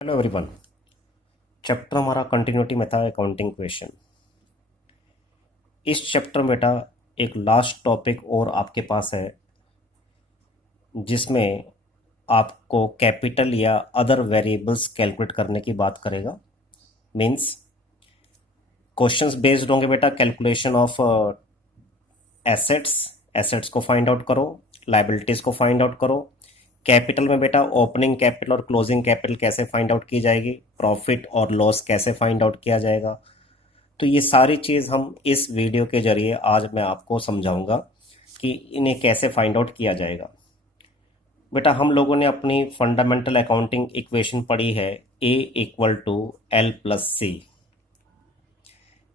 Hello everyone. Chapter हमारा continuity में था अकाउंटिंग क्वेश्चन। इस चैप्टर में बेटा एक लास्ट टॉपिक और आपके पास है जिसमें आपको कैपिटल या अदर वेरिएबल्स कैलकुलेट करने की बात करेगा। मींस क्वेश्चंस बेस्ड होंगे बेटा कैलकुलेशन ऑफ एसेट्स। एसेट्स को फाइंड आउट करो, लाइबिलिटीज को फाइंड आउट करो। कैपिटल में बेटा ओपनिंग कैपिटल और क्लोजिंग कैपिटल कैसे फाइंड आउट की जाएगी, प्रॉफिट और लॉस कैसे फाइंड आउट किया जाएगा। तो ये सारी चीज़ हम इस वीडियो के जरिए आज मैं आपको समझाऊंगा कि इन्हें कैसे फाइंड आउट किया जाएगा। बेटा हम लोगों ने अपनी फंडामेंटल अकाउंटिंग इक्वेशन पढ़ी है A equal to L plus C.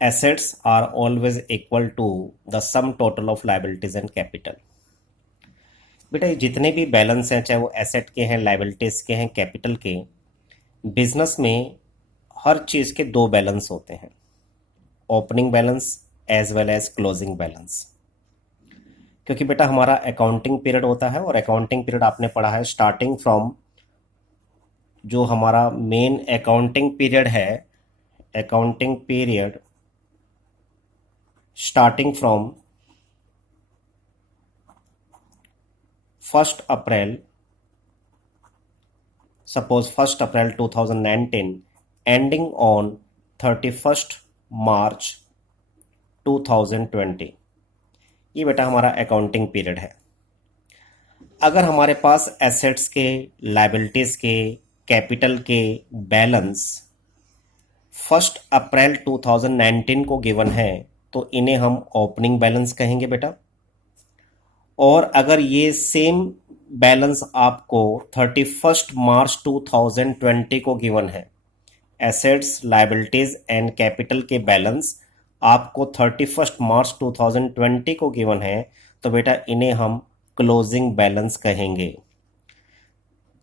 Assets are always equal to the sum total of liabilities and capital. बेटा ये जितने भी बैलेंस हैं, चाहे वो एसेट के हैं, लाइबिलिटीज के हैं, कैपिटल के, बिजनेस में हर चीज़ के दो बैलेंस होते हैं, opening balance as well as closing balance. क्योंकि बेटा हमारा अकाउंटिंग पीरियड होता है और अकाउंटिंग पीरियड आपने पढ़ा है स्टार्टिंग फ्रॉम, जो हमारा मेन अकाउंटिंग पीरियड है, accounting period starting from 1 April, suppose 1 April 2019 ending on 31 मार्च 2020। ये बेटा हमारा अकाउंटिंग पीरियड है। अगर हमारे पास एसेट्स के, लाइबिलिटीज के, कैपिटल के बैलेंस 1 अप्रैल 2019 को गिवन है तो इन्हें हम ओपनिंग बैलेंस कहेंगे बेटा। और अगर ये सेम बैलेंस आपको 31 मार्च 2020 को गिवन है, एसेट्स, लाइबिलिटीज एंड कैपिटल के बैलेंस आपको 31 मार्च 2020 को गिवन है, तो बेटा इन्हें हम क्लोजिंग बैलेंस कहेंगे।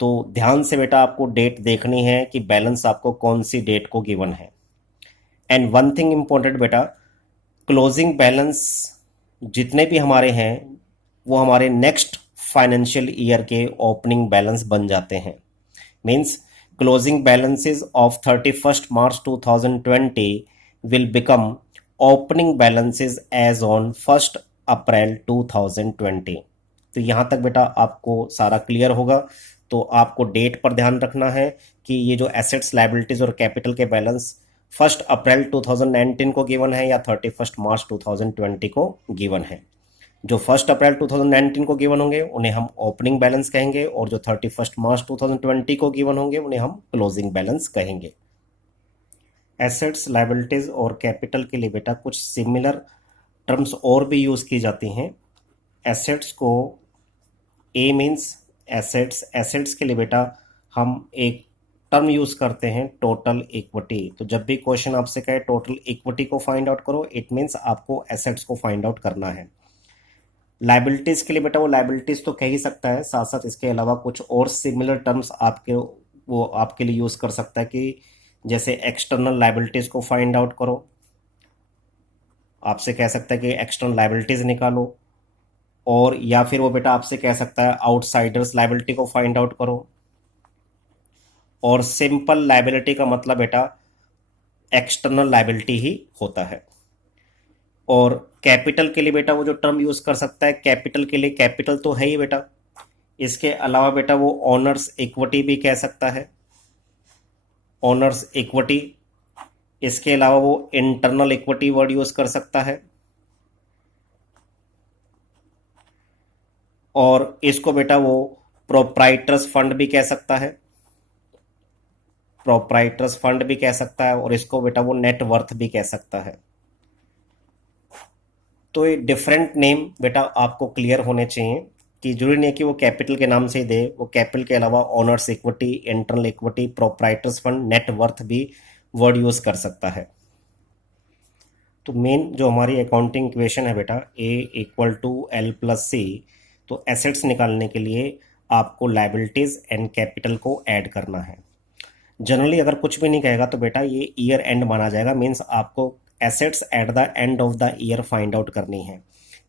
तो ध्यान से बेटा आपको डेट देखनी है कि बैलेंस आपको कौन सी डेट को गिवन है। एंड वन थिंग इंपॉर्टेंट बेटा, क्लोजिंग बैलेंस जितने भी हमारे हैं वो हमारे नेक्स्ट फाइनेंशियल ईयर के ओपनिंग बैलेंस बन जाते हैं। Means closing balances of 31 March 2020 will become opening balances as on 1 अप्रैल 2020। तो यहाँ तक बेटा आपको सारा क्लियर होगा। तो आपको डेट पर ध्यान रखना है कि ये जो एसेट्स, लाइबिलिटीज और कैपिटल के बैलेंस 1 अप्रैल 2019 को गिवन है या 31 मार्च 2020 को गिवन है। जो 1 अप्रैल 2019 को गिवन होंगे उन्हें हम ओपनिंग बैलेंस कहेंगे और जो 31 मार्च 2020 को गिवन होंगे उन्हें हम क्लोजिंग बैलेंस कहेंगे। एसेट्स, लाइबिलिटीज और कैपिटल के लिए बेटा कुछ सिमिलर टर्म्स और भी यूज की जाती हैं। एसेट्स को ए मीन्स एसेट्स, एसेट्स के लिए बेटा हम एक टर्म यूज करते हैं टोटल इक्विटी। तो जब भी क्वेश्चन आपसे कहे टोटल इक्विटी को फाइंड आउट करो, इट मीन्स आपको एसेट्स को फाइंड आउट करना है। लाइबिलिटीज के लिए बेटा वो लाइबिलिटीज तो कह ही सकता है, साथ साथ इसके अलावा कुछ और सिमिलर टर्म्स आपके लिए यूज कर सकता है कि जैसे एक्सटर्नल लाइबिलिटीज को फाइंड आउट करो, आपसे कह सकता है कि एक्सटर्नल लाइबिलिटीज निकालो। और या फिर वो बेटा आपसे कह सकता है आउटसाइडर्स लाइबिलिटी को फाइंड आउट करो। और सिंपल लाइबिलिटी का मतलब बेटा एक्सटर्नल लाइबिलिटी ही होता है। और कैपिटल के लिए बेटा वो जो टर्म यूज कर सकता है, कैपिटल के लिए कैपिटल तो है ही बेटा, इसके अलावा बेटा वो ओनर्स इक्विटी भी कह सकता है, ओनर्स इक्विटी। इसके अलावा वो इंटरनल इक्विटी वर्ड यूज कर सकता है। और इसको बेटा वो प्रोप्राइटर्स फंड भी कह सकता है, प्रोप्राइटर्स फंड भी कह सकता है। और इसको बेटा वो नेट वर्थ भी कह सकता है। तो ये डिफरेंट नेम बेटा आपको क्लियर होने चाहिए कि जरूरी नहीं है कि वो कैपिटल के नाम से ही दे, वो कैपिटल के अलावा owners equity, internal equity, proprietors fund, net worth भी वर्ड यूज कर सकता है। तो मेन जो हमारी अकाउंटिंग इक्वेशन है बेटा A equal to L plus C, तो एसेट्स निकालने के लिए आपको लाइबिलिटीज एंड कैपिटल को ऐड करना है। जनरली अगर कुछ भी नहीं कहेगा तो बेटा ये ईयर एंड माना जाएगा। मीन्स आपको assets at the end of the year find out करनी है।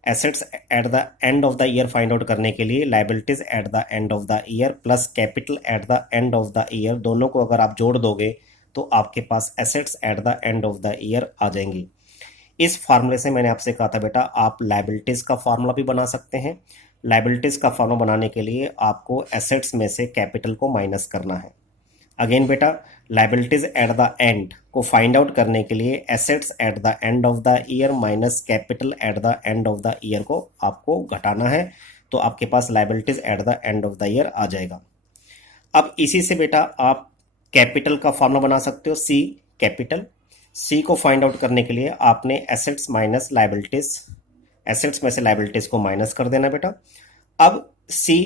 Assets at the end of the year find out करने के लिए liabilities at the end of the year plus capital at the end of the year, दोनों को अगर आप जोड़ दोगे तो आपके पास assets at the end of the year आ जाएंगी। इस फार्मूले से मैंने आपसे कहा था बेटा आप लाइबिलिटीज का फार्मूला भी बना सकते हैं। लाइबिलिटीज का फार्मूला बनाने के लिए आपको एसेट्स में से कैपिटल को माइनस करना है। अगेन बेटा लाइबिलिटीज एट द एंड को फाइंड आउट करने के लिए assets at the end of the year minus capital at the end of the year को आपको घटाना है, तो आपके पास liabilities at the end of the year आ जाएगा। अब इसी से बेटा आप कैपिटल का फॉर्मूला बना सकते हो, सी कैपिटल। सी को फाइंड आउट करने के लिए आपने एसेट्स माइनस लाइबिलिटीज, एसेट्स में से लाइबिलिटीज को माइनस कर देना बेटा। अब सी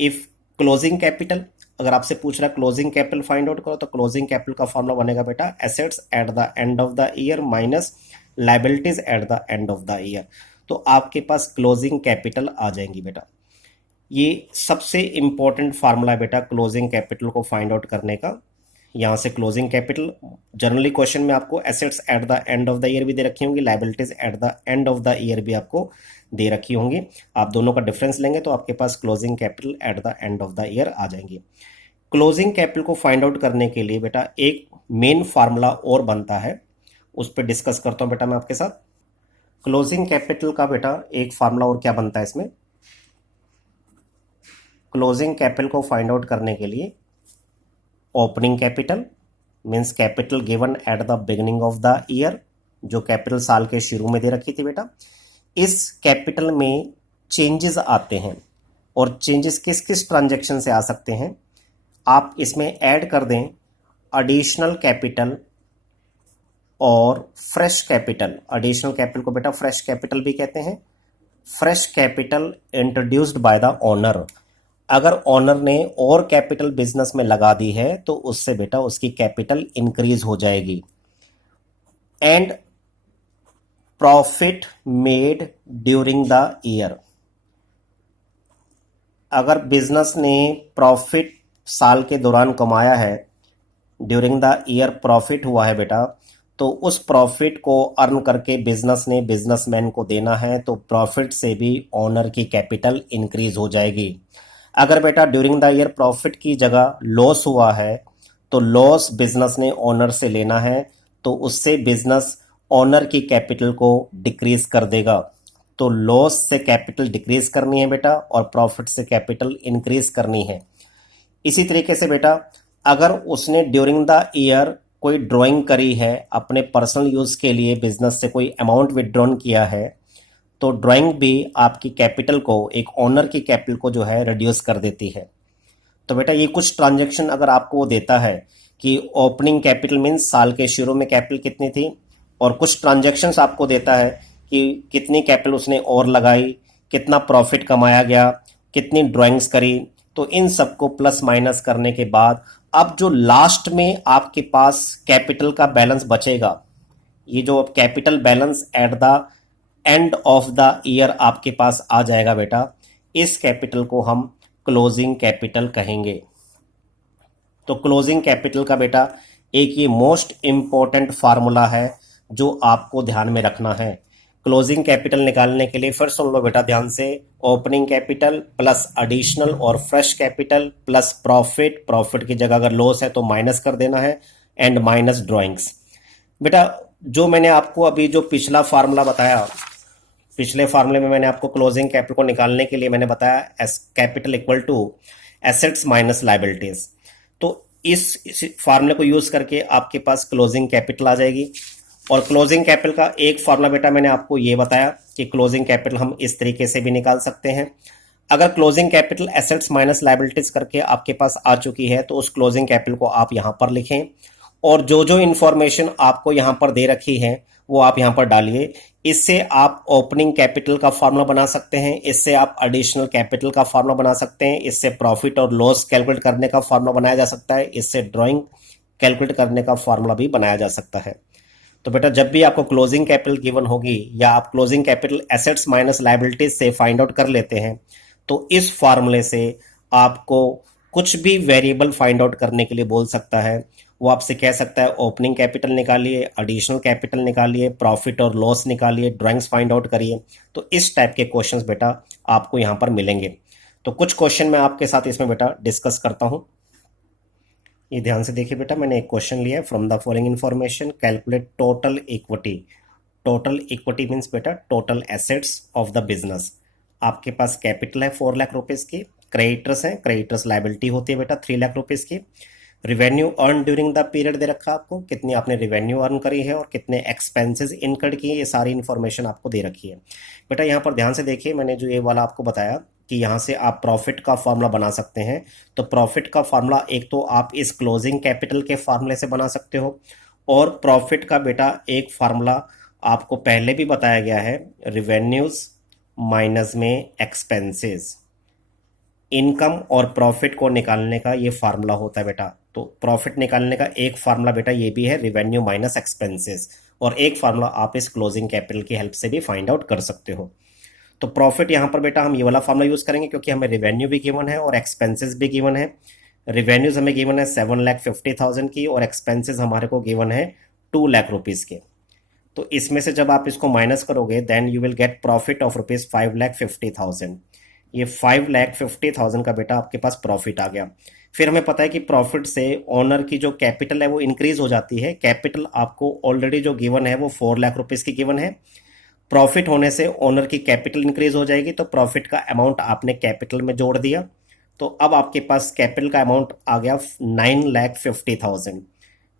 इफ क्लोजिंग कैपिटल, अगर आपसे पूछ रहा है क्लोजिंग कैपिटल फाइंड आउट करो तो क्लोजिंग कैपिटल का फॉर्मूला बनेगा बेटा assets at the end of the year minus liabilities at the end of the year, तो आपके पास क्लोजिंग कैपिटल आ जाएंगी बेटा। ये सबसे इंपॉर्टेंट फार्मूला है बेटा क्लोजिंग कैपिटल को फाइंड आउट करने का। यहाँ से क्लोजिंग कैपिटल, जनरली क्वेश्चन में आपको assets at the end of the year भी दे रखी होंगी, liabilities at the end of the year भी आपको दे रखी होंगी। आप दोनों का डिफरेंस लेंगे तो आपके पास closing capital at the end of the year आ जाएंगी। क्लोजिंग कैपिटल को फाइंड आउट करने के लिए बेटा एक मेन फार्मूला और बनता है, उस पर डिस्कस करता हूं बेटा मैं आपके साथ। क्लोजिंग कैपिटल का बेटा एक फार्मूला और क्या बनता है इसमें, क्लोजिंग कैपिटल को फाइंड आउट करने के लिए opening capital means capital given at the beginning of the year, जो कैपिटल साल के शुरू में दे रखी थी बेटा। इस कैपिटल में चेंजेस आते हैं, और चेंजेस किस किस ट्रांजैक्शन से आ सकते हैं, आप इसमें ऐड कर दें एडिशनल कैपिटल और फ्रेश कैपिटल। एडिशनल कैपिटल को बेटा फ्रेश कैपिटल भी कहते हैं। Fresh capital introduced by the owner, अगर ओनर ने और कैपिटल बिजनेस में लगा दी है तो उससे बेटा उसकी कैपिटल इंक्रीज हो जाएगी। And profit made during the year, अगर बिजनेस ने प्रॉफिट साल के दौरान कमाया है, ड्यूरिंग द ईयर प्रॉफिट हुआ है बेटा, तो उस प्रॉफिट को अर्न करके बिजनेस ने बिजनेसमैन को देना है, तो प्रॉफिट से भी ओनर की कैपिटल इंक्रीज हो जाएगी। अगर बेटा ड्यूरिंग द ईयर प्रॉफिट की जगह लॉस हुआ है तो लॉस बिजनेस ने ओनर से लेना है, तो उससे बिजनेस ओनर की कैपिटल को डिक्रीज कर देगा। तो लॉस से कैपिटल डिक्रीज करनी है बेटा और प्रॉफिट से कैपिटल इंक्रीज करनी है। इसी तरीके से बेटा अगर उसने ड्यूरिंग द ईयर कोई ड्राइंग करी है अपने पर्सनल यूज के लिए, बिजनेस से कोई अमाउंट विड्रॉन किया है, तो ड्राइंग भी आपकी कैपिटल को, एक ओनर की कैपिटल को जो है रिड्यूस कर देती है। तो बेटा ये कुछ ट्रांजैक्शन अगर आपको वो देता है कि ओपनिंग कैपिटल मीन्स साल के शुरू में कैपिटल कितनी थी, और कुछ ट्रांजैक्शंस आपको देता है कि कितनी कैपिटल उसने और लगाई, कितना प्रॉफिट कमाया गया, कितनी ड्राइंग्स करी, तो इन सबको प्लस माइनस करने के बाद अब जो लास्ट में आपके पास कैपिटल का बैलेंस बचेगा, ये जो capital balance eight the end of the year आपके पास आ जाएगा बेटा, इस कैपिटल को हम क्लोजिंग कैपिटल कहेंगे। तो क्लोजिंग कैपिटल का बेटा एक ये मोस्ट इंपॉर्टेंट फार्मूला है जो आपको ध्यान में रखना है। क्लोजिंग कैपिटल निकालने के लिए फिर सुन लो बेटा ध्यान से, ओपनिंग कैपिटल प्लस एडिशनल और fresh capital plus profit, profit की जगह अगर लॉस है तो माइनस कर देना है, एंड माइनस ड्राइंग्स। बेटा जो मैंने आपको अभी जो पिछला फार्मूला बताया, पिछले फार्मूले में मैंने आपको क्लोजिंग कैपिटल को निकालने के लिए मैंने बताया as capital equal to assets minus liabilities. तो इस फार्मूले को यूज करके आपके पास क्लोजिंग कैपिटल आ जाएगी। और क्लोजिंग कैपिटल का एक फार्मूला बेटा मैंने आपको ये बताया कि क्लोजिंग कैपिटल हम इस तरीके से भी निकाल सकते हैं। अगर closing capital assets minus liabilities करके आपके पास आ चुकी है तो उस क्लोजिंग कैपिटल को आप यहां पर लिखें, और जो जो इंफॉर्मेशन आपको यहां पर दे रखी है वो आप यहां पर डालिए। इससे आप ओपनिंग कैपिटल का फार्मूला बना सकते हैं, इससे आप एडिशनल कैपिटल का फार्मूला बना सकते हैं, इससे प्रॉफिट और लॉस कैलकुलेट करने का फार्मूला बनाया जा सकता है, इससे ड्राइंग कैलकुलेट करने का फार्मूला भी बनाया जा सकता है। तो बेटा जब भी आपको क्लोजिंग कैपिटल गिवन होगी या आप closing capital assets minus liabilities से फाइंड आउट कर लेते हैं, तो इस फार्मूले से आपको कुछ भी वेरिएबल फाइंड आउट करने के लिए बोल सकता है वो आपसे कह सकता है ओपनिंग कैपिटल निकालिए, एडिशनल कैपिटल निकालिए, प्रॉफिट और लॉस निकालिए, ड्राइंग्स फाइंड आउट करिए। तो इस टाइप के क्वेश्चंस बेटा आपको यहाँ पर मिलेंगे। तो कुछ क्वेश्चन मैं आपके साथ इसमें बेटा डिस्कस करता हूँ। ये ध्यान से देखिए बेटा, मैंने एक क्वेश्चन लिया है, from the following information calculate total equity. Total equity means बेटा total assets of the business. आपके पास कैपिटल है 4 लाख रुपीज की, क्रेडिटर्स हैं, क्रेडिटर्स लाइबिलिटी होती है बेटा 3 लाख रुपीज की, revenue earn during the period दे रखा आपको, कितनी आपने रिवेन्यू अर्न करी है और कितने एक्सपेंसेस इनकर्ड किए, ये सारी इन्फॉर्मेशन आपको दे रखी है बेटा। यहाँ पर ध्यान से देखिए, मैंने जो ये वाला आपको बताया कि यहाँ से आप प्रॉफिट का फार्मूला बना सकते हैं। तो प्रॉफिट का फार्मूला एक तो आप इस क्लोजिंग कैपिटल के फार्मूले से बना सकते हो, और प्रॉफिट का बेटा एक फार्मूला आपको पहले भी बताया गया है, रिवेन्यूज माइनस में एक्सपेंसेस। इनकम और प्रॉफिट को निकालने का ये फार्मूला होता है बेटा। तो प्रॉफिट निकालने का एक फार्मूला बेटा ये भी है, रिवेन्यू माइनस एक्सपेंसेस, और एक फार्मूला आप इस क्लोजिंग कैपिटल की हेल्प से भी फाइंड आउट कर सकते हो। तो प्रॉफिट यहाँ पर बेटा हम ये वाला फार्मूला यूज करेंगे क्योंकि हमें रिवेन्यू भी गिवन है और एक्सपेंसेस भी गिवन है। रिवेन्यूज हमें गिवन है 7,50,000 की, और एक्सपेंसेस हमारे को गिवन है 2 लाख रुपीज के। तो इसमें से जब आप इसको माइनस करोगे then you will get profit of rupees 5,50,000। ये 5,50,000 का बेटा आपके पास प्रॉफिट आ गया। फिर हमें पता है कि प्रॉफिट से ओनर की जो कैपिटल है वो इंक्रीज हो जाती है। कैपिटल आपको ऑलरेडी जो गिवन है वो 4 लाख रुपीज की गिवन है। प्रॉफिट होने से ओनर की कैपिटल इंक्रीज हो जाएगी, तो प्रॉफिट का अमाउंट आपने कैपिटल में जोड़ दिया। तो अब आपके पास कैपिटल का अमाउंट आ गया 9,50,000।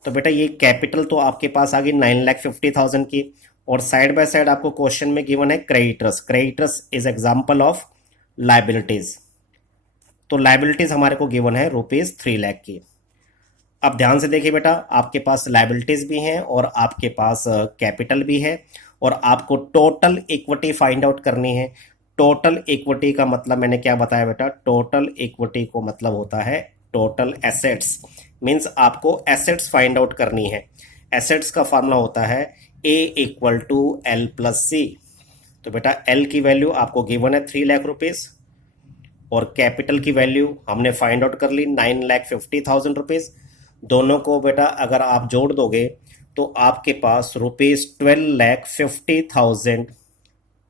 तो बेटा ये कैपिटल तो आपके पास आ गई 9,50,000 की, और साइड बाय साइड आपको क्वेश्चन में गिवन है creditors. Creditors is example of liabilities. तो लाइबिलिटीज हमारे को गिवन है रुपीज 3 लाख की। अब ध्यान से देखिए बेटा, आपके पास लाइबिलिटीज भी हैं और आपके पास कैपिटल भी है, और आपको टोटल इक्विटी फाइंड आउट करनी है। टोटल इक्विटी का मतलब मैंने क्या बताया बेटा, टोटल इक्विटी को मतलब होता है टोटल एसेट्स। मींस आपको एसेट्स फाइंड आउट करनी है। एसेट्स का फार्मूला होता है A equal to L plus C. तो बेटा L की वैल्यू आपको गिवन है 3 लाख रुपीज, और कैपिटल की वैल्यू हमने फाइंड आउट कर ली 9,50,000 रुपीज। दोनों को बेटा अगर आप जोड़ दोगे तो आपके पास रुपीज 12,50,000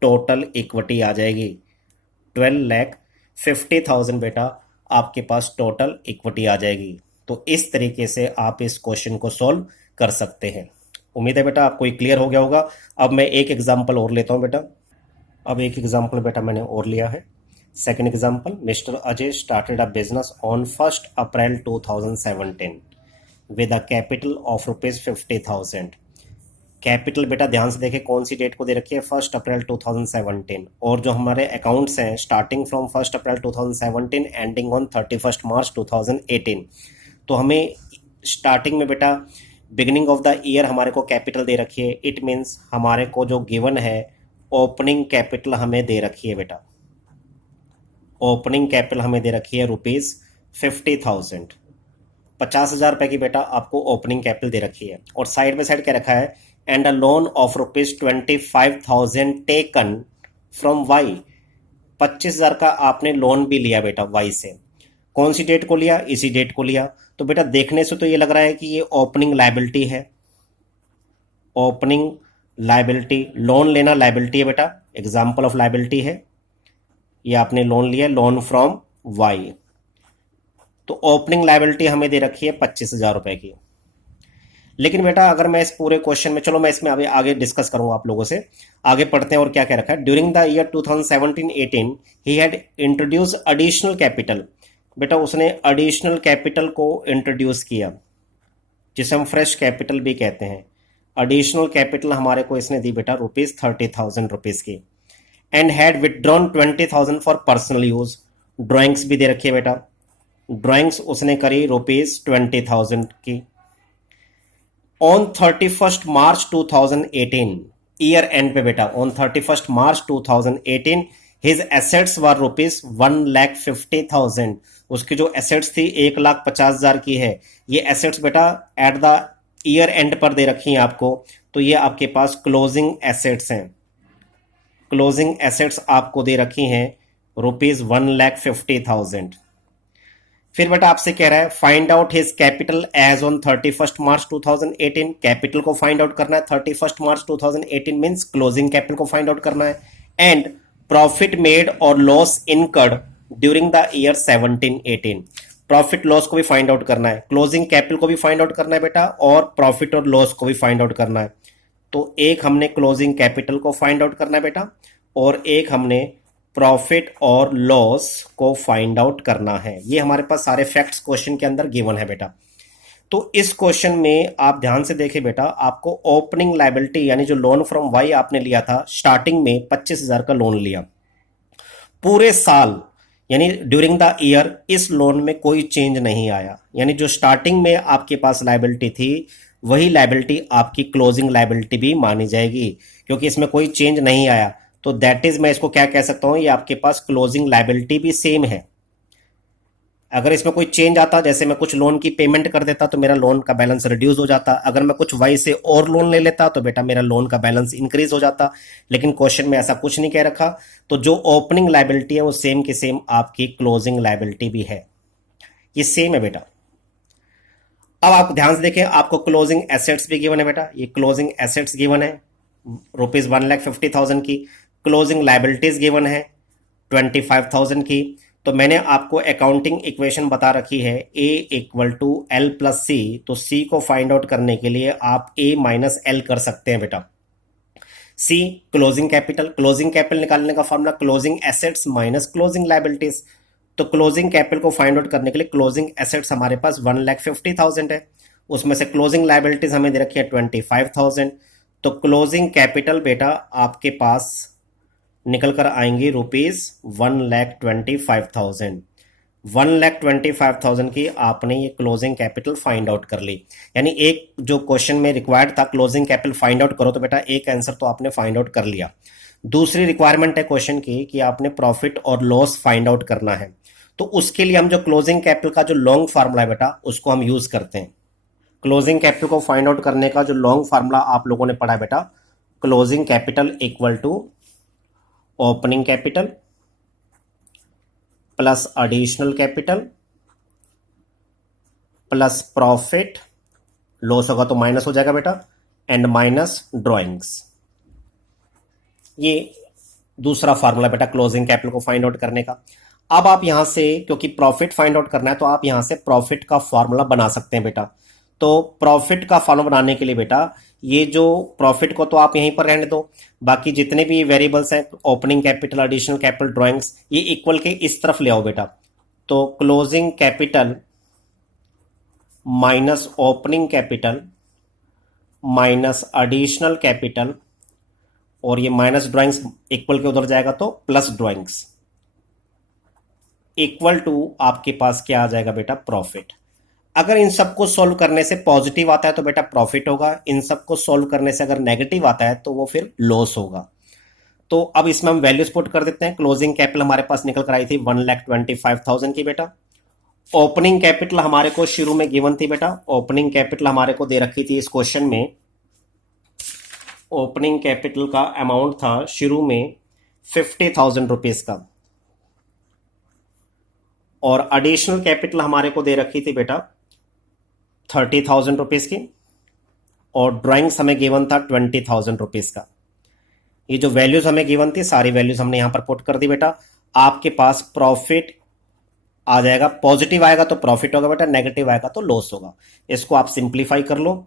टोटल इक्विटी आ जाएगी। 12,50,000 बेटा आपके पास टोटल इक्विटी आ जाएगी। तो इस तरीके से आप इस क्वेश्चन को सॉल्व कर सकते हैं। उम्मीद है बेटा आपको ये क्लियर हो गया होगा। अब मैं एक एग्जांपल और लेता हूं बेटा। अब एक एग्जांपल बेटा मैंने और लिया है। Second example, mister Ajay started a business on 1 April 2017 with a capital of rupees 50,000। Capital बेटा ध्यान से देखें कौन सी डेट को दे रखी है, 1 अप्रैल 2017, और जो हमारे अकाउंट्स हैं starting from 1 April 2017 ending on 31 मार्च 2018। तो हमें स्टार्टिंग में बेटा बिगिनिंग ऑफ द ईयर हमारे को कैपिटल दे रखी है। इट मीन्स हमारे को जो गिवन है ओपनिंग कैपिटल हमें दे रखी है बेटा। ओपनिंग कैपिटल हमें दे रखी है रुपीज 50,000। 50,000 रुपए की बेटा आपको ओपनिंग कैपिटल दे रखी है, और साइड बाय साइड क्या रखा है, and a loan of rupees 25,000 taken from Y. 25,000 का आपने लोन भी लिया बेटा वाई से। कौन सी डेट को लिया, इसी डेट को लिया। तो बेटा देखने से तो ये लग रहा है कि ये ओपनिंग लाइबिलिटी है। ओपनिंग लाइबिलिटी, लोन लेना लाइबिलिटी है बेटा, एग्जाम्पल ऑफ लाइबिलिटी है। ये आपने लोन लिया, लोन फ्रॉम वाई। तो ओपनिंग लाइबिलिटी हमें दे रखी है 25,000 रुपए की। लेकिन बेटा अगर मैं इस पूरे क्वेश्चन में, चलो मैं इसमें अभी आगे डिस्कस करूंगा आप लोगों से। आगे पढ़ते हैं और क्या क्या रखा है। During the year 2017-18 he had introduce additional capital. बेटा उसने एडिशनल कैपिटल को इंट्रोड्यूस किया, जिसे हम फ्रेश कैपिटल भी कहते हैं। एडिशनल कैपिटल हमारे को इसने दी बेटा रुपीज 30,000 रुपीज की, and had withdrawn 20,000 for personal use. Drawings भी दे रखी है बेटा, ड्राइंग्स उसने करी रुपीज 20,000 की। ऑन 31 मार्च 2018, ईयर एंड पे बेटा, on 31 March 2018 his assets were rupees 1,50,000। उसकी जो एसेट्स थी 1,50,000 की है। ये एसेट्स बेटा एट द ईयर एंड पर दे रखी हैं आपको। तो ये आपके पास क्लोजिंग एसेट्स हैं। क्लोजिंग एसेट्स आपको दे रखी हैं रुपीज 1,50,000। फिर बेटा आपसे कह रहा है find out his capital as on 31 March 2018। Capital को फाइंड आउट करना है 31 मार्च 2018 मींस क्लोजिंग कैपिटल को फाइंड आउट करना है। एंड प्रॉफिट मेड और loss incurred during the year 17-18। Profit loss को भी फाइंड आउट करना है, क्लोजिंग कैपिटल को भी फाइंड आउट करना है बेटा, और प्रॉफिट और लॉस को भी फाइंड आउट करना है। तो एक हमने क्लोजिंग कैपिटल को फाइंड आउट करना है बेटा, और एक हमने प्रॉफिट और लॉस को फाइंड आउट करना है। ये हमारे पास सारे फैक्ट्स क्वेश्चन के अंदर गिवन है बेटा। तो इस क्वेश्चन में आप ध्यान से देखें बेटा, आपको ओपनिंग लायबिलिटी यानी जो लोन फ्रॉम वाई आपने लिया था, स्टार्टिंग में 25,000 का लोन लिया, पूरे साल यानी ड्यूरिंग द ईयर इस लोन में कोई चेंज नहीं आया, यानी जो स्टार्टिंग में आपके पास लायबिलिटी थी वही लायबिलिटी आपकी क्लोजिंग लायबिलिटी भी मानी जाएगी, क्योंकि इसमें कोई चेंज नहीं आया। तो दैट इज, मैं इसको क्या कह सकता हूं, ये आपके पास क्लोजिंग लायबिलिटी भी सेम है। अगर इसमें कोई चेंज आता, जैसे मैं कुछ लोन की पेमेंट कर देता तो मेरा लोन का बैलेंस रिड्यूस हो जाता, अगर मैं कुछ वाई से और लोन ले लेता तो बेटा मेरा लोन का बैलेंस इंक्रीज हो जाता, लेकिन क्वेश्चन में ऐसा कुछ नहीं कह रखा। तो जो ओपनिंग लायबिलिटी है वो सेम की सेम आपकी क्लोजिंग लायबिलिटी भी है, ये सेम है बेटा। अब आप ध्यान से देखें, आपको क्लोजिंग एसेट्स भी गिवन है बेटा, ये क्लोजिंग एसेट्स गिवन है ₹1,50,000 की, क्लोजिंग लायबिलिटीज गिवन है 25,000 की। तो मैंने आपको अकाउंटिंग इक्वेशन बता रखी है A = L+C, तो C को फाइंड आउट करने के लिए आप A - L कर सकते हैं बेटा। C closing capital, closing capital निकालने का formula closing assets minus closing liabilities. तो क्लोजिंग कैपिटल को फाइंड आउट करने के लिए क्लोजिंग एसेट्स हमारे पास 1,50,000 है, उसमें से क्लोजिंग लायबिलिटीज हमें दे रखी है 25,000। तो क्लोजिंग कैपिटल बेटा आपके पास निकल कर आएंगी ₹1,25,000। 1,25,000 की आपने ये क्लोजिंग कैपिटल फाइंड आउट कर ली। यानी एक जो क्वेश्चन में रिक्वायर्ड था क्लोजिंग कैपिटल फाइंड आउट करो, तो बेटा एक आंसर तो आपने फाइंड आउट कर लिया। दूसरी रिक्वायरमेंट है क्वेश्चन की कि आपने प्रॉफिट और लॉस फाइंड आउट करना है, तो उसके लिए हम जो क्लोजिंग कैपिटल का जो लॉन्ग फार्मूला है बेटा उसको हम यूज करते हैं। क्लोजिंग कैपिटल को फाइंड आउट करने का जो लॉन्ग फार्मूला आप लोगों ने पढ़ा है बेटा, closing capital equal to opening capital plus additional capital plus profit, loss होगा तो माइनस हो जाएगा बेटा, एंड माइनस ड्रॉइंग्स। ये दूसरा फार्मूला बेटा क्लोजिंग कैपिटल को फाइंड आउट करने का। अब आप यहां से, क्योंकि प्रॉफिट फाइंड आउट करना है, तो आप यहां से प्रॉफिट का फार्मूला बना सकते हैं बेटा। तो प्रॉफिट का फार्मूला बनाने के लिए बेटा, ये जो प्रॉफिट को तो आप यहीं पर रहने दो, बाकी जितने भी वेरिएबल्स हैं opening capital, additional capital, drawings, ये इक्वल के इस तरफ ले आओ बेटा। तो closing capital minus opening capital minus additional capital, और ये माइनस ड्राइंग्स इक्वल के उधर जाएगा तो प्लस ड्राइंग्स, इक्वल टू आपके पास क्या आ जाएगा बेटा, प्रॉफिट। अगर इन सबको सोल्व करने से पॉजिटिव आता है तो बेटा प्रॉफिट होगा, इन सबको सोल्व करने से अगर नेगेटिव आता है तो वो फिर लॉस होगा। तो अब इसमें हम वैल्यूज पुट कर देते हैं। क्लोजिंग कैपिटल हमारे पास निकल कर आई थी 1,25,000 की बेटा। ओपनिंग कैपिटल हमारे को शुरू में गिवन थी बेटा, ओपनिंग कैपिटल हमारे को दे रखी थी इस क्वेश्चन में, ओपनिंग कैपिटल का अमाउंट था शुरू में 50,000 रुपीज का, और एडिशनल कैपिटल हमारे को दे रखी थी बेटा 30,000 रुपीज की, और ड्राइंग्स हमें गिवन था 20,000 रुपीज का। ये जो वैल्यूज हमें गिवन थी सारी वैल्यूज हमने यहां पर पुट कर दी बेटा। आपके पास प्रॉफिट आ जाएगा, पॉजिटिव आएगा तो प्रॉफिट होगा बेटा, नेगेटिव आएगा तो लॉस होगा। इसको आप सिंप्लीफाई कर लो,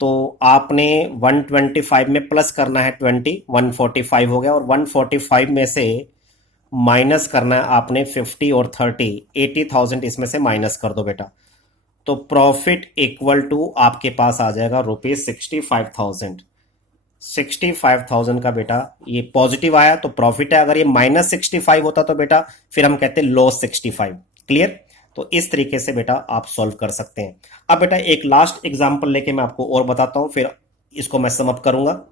तो आपने 125 में प्लस करना है 20, 145 हो गया, और 145 में से माइनस करना है आपने 50 और 30, 80,000 इसमें से माइनस कर दो बेटा। तो प्रॉफिट इक्वल टू आपके पास आ जाएगा ₹65,000। 65,000 का बेटा ये पॉजिटिव आया तो प्रॉफिट है, अगर ये -65 होता तो बेटा फिर हम कहते लॉस 65। क्लियर? तो इस तरीके से बेटा आप सॉल्व कर सकते हैं। अब बेटा एक लास्ट एग्जांपल लेके मैं आपको और बताता हूं, फिर इसको मैं सम अप करूंगा।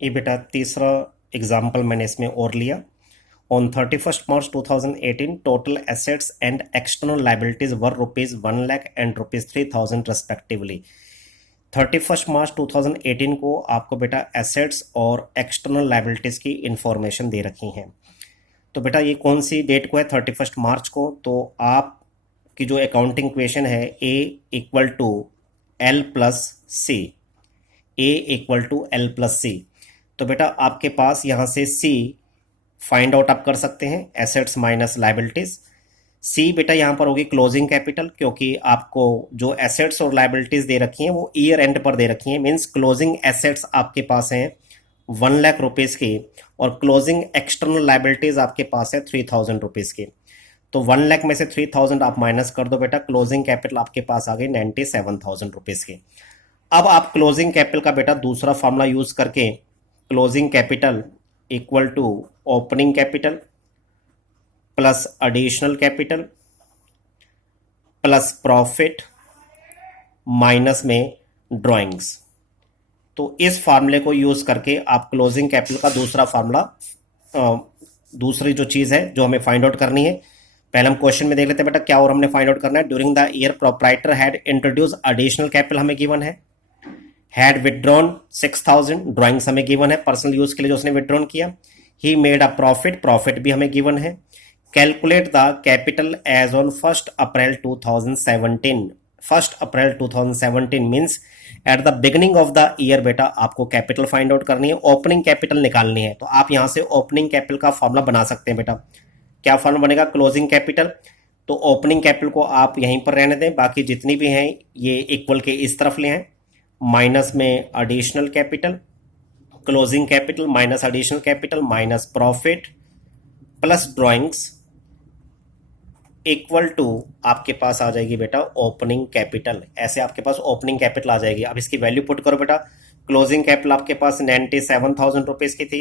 ये बेटा तीसरा एग्जांपल मैंने इसमें और लिया। On 31st March 2018, total assets and external liabilities were ₹1 lakh and ₹3,000 respectively। 31st मार्च 2018 को आपको बेटा एसेट्स और एक्सटर्नल लाइबिलिटीज की इंफॉर्मेशन दे रखी हैं। तो बेटा ये कौन सी डेट को है, 31st मार्च को, तो आप की जो अकाउंटिंग इक्वेशन है A equal to L plus C, A equal to L plus C, तो बेटा आपके पास यहाँ से सी फाइंड आउट आप कर सकते हैं, एसेट्स माइनस लाइबिलिटीज। सी बेटा यहाँ पर होगी क्लोजिंग कैपिटल, क्योंकि आपको जो एसेट्स और लाइबिलिटीज दे रखी हैं वो ईयर एंड पर दे रखी हैं, मीन्स क्लोजिंग एसेट्स आपके पास हैं 1,00,000 रुपीज़ की और क्लोजिंग एक्सटर्नल लाइबिलिटीज आपके पास है 3,000 रुपीज़ की। तो 1,00,000 में से 3,000 आप माइनस कर दो बेटा, क्लोजिंग कैपिटल आपके पास आ गई 97,000 रुपीज़ की। अब आप क्लोजिंग कैपिटल का बेटा दूसरा फॉर्मूला यूज करके closing capital equal to opening capital plus additional capital plus profit minus में ड्राइंग्स, तो इस फार्मूले को यूज करके आप क्लोजिंग कैपिटल का दूसरा फार्मूला, दूसरी जो चीज है जो हमें फाइंड आउट करनी है, पहले हम क्वेश्चन में देख लेते हैं बेटा क्या और हमने फाइंड आउट करना है। During the year proprietor had introduce additional capital हमें गिवन है, हैड विड्रॉन 6,000, ड्राइंग्स हमें गिवन है पर्सनल यूज के लिए जो उसने विड्रॉन किया। He made a profit, profit भी हमें गिवन है। Calculate the capital as on 1 April 2017, 1 April 2017 means at the beginning of the year बेटा आपको कैपिटल फाइंड आउट करनी है, ओपनिंग कैपिटल निकालनी है। तो आप यहां से ओपनिंग कैपिटल का फॉर्मूला बना सकते हैं बेटा। क्या फॉर्मूला बनेगा? क्लोजिंग कैपिटल, तो ओपनिंग कैपिटल को आप यहीं पर रहने दें, बाकी जितनी भी हैं ये इक्वल के इस तरफ ले आए, माइनस में additional capital, closing capital minus additional capital minus profit plus drawings equal to आपके पास आ जाएगी बेटा ओपनिंग कैपिटल। ऐसे आपके पास ओपनिंग कैपिटल आ जाएगी। अब इसकी वैल्यू पुट करो बेटा। क्लोजिंग कैपिटल आपके पास 97,000 रुपीज की थी,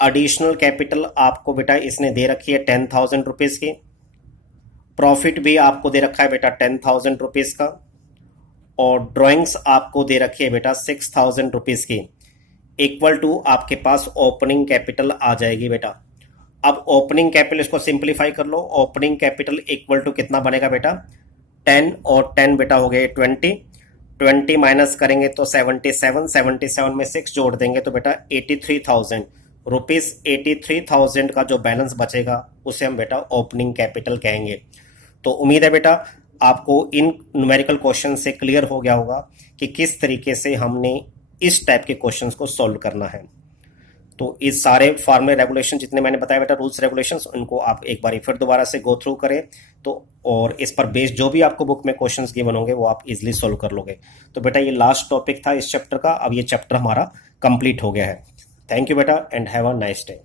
एडिशनल कैपिटल आपको बेटा इसने दे रखी है 10,000 रुपीज की, प्रॉफिट भी आपको दे रखा है बेटा 10,000 रुपीज का, और ड्राइंग्स आपको दे रखी है बेटा 6,000 रुपीज की, इक्वल टू आपके पास ओपनिंग कैपिटल आ जाएगी बेटा। अब ओपनिंग कैपिटल इसको सिंप्लीफाई कर लो, ओपनिंग कैपिटल इक्वल टू कितना बनेगा बेटा 10 और 10 बेटा हो गए 20, 20 माइनस करेंगे तो 77, 77 में 6 जोड़ देंगे तो बेटा 83,000 रुपीज, 83,000 का जो बैलेंस बचेगा उसे हम बेटा ओपनिंग कैपिटल कहेंगे। तो उम्मीद है बेटा आपको इन न्यूमेरिकल क्वेश्चन से क्लियर हो गया होगा कि किस तरीके से हमने इस टाइप के क्वेश्चंस को सॉल्व करना है। तो इस सारे फॉर्मूले रेगुलेशन जितने मैंने बताया बेटा रूल्स रेगुलेशंस, उनको आप एक बार फिर दोबारा से गो थ्रू करें तो, और इस पर बेस्ड जो भी आपको बुक में क्वेश्चंस गिवन होंगे वो आप इजीली सॉल्व कर लोगे। तो बेटा ये लास्ट टॉपिक था इस चैप्टर का, अब ये चैप्टर हमारा कंप्लीट हो गया है। थैंक यू बेटा and have a nice day.